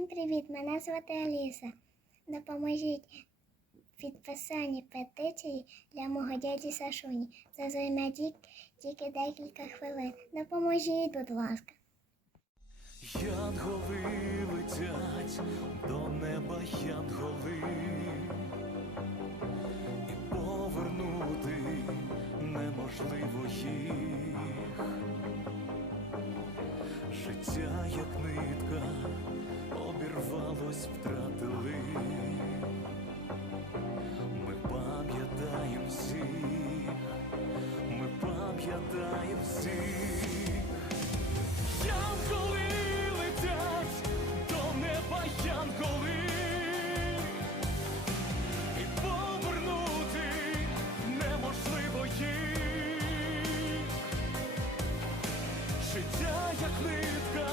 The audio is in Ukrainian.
Всім привіт! Мене звати Аліса. Допоможіть підписанні петиції для мого дяді Сашуні. Це займе тільки декілька хвилин. Допоможіть, будь ласка. Янголи летять до неба янголи, і повернути неможливо їх. Життя, як нитка, когось втратили, ми пам'ятаємо всіх, ми пам'ятаємо всіх, Ям летять, до неба янголи і повернути неможливо їх. Життя як нитка.